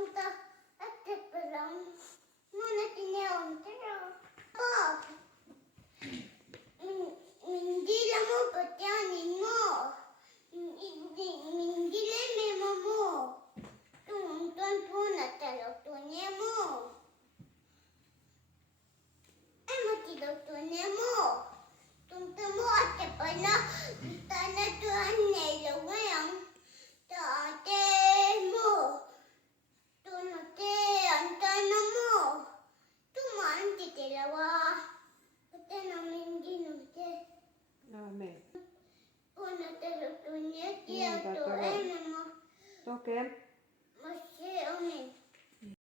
Tunta at lang. Muna tinawag tara. Pop! Hindi lang mo patyanin mo. Hindi lang memo mo. Tuntun po na talagtunye mo. Ay matilagtunye mo. Tunta mo at kapala. Tanatuan nila wayang. Tate mo. Tunate ang tanong mo. Tumaan titilawa. Pati namin ginute. Amen. Una talagtunye. Niintä Tiyato ay mo. Toke.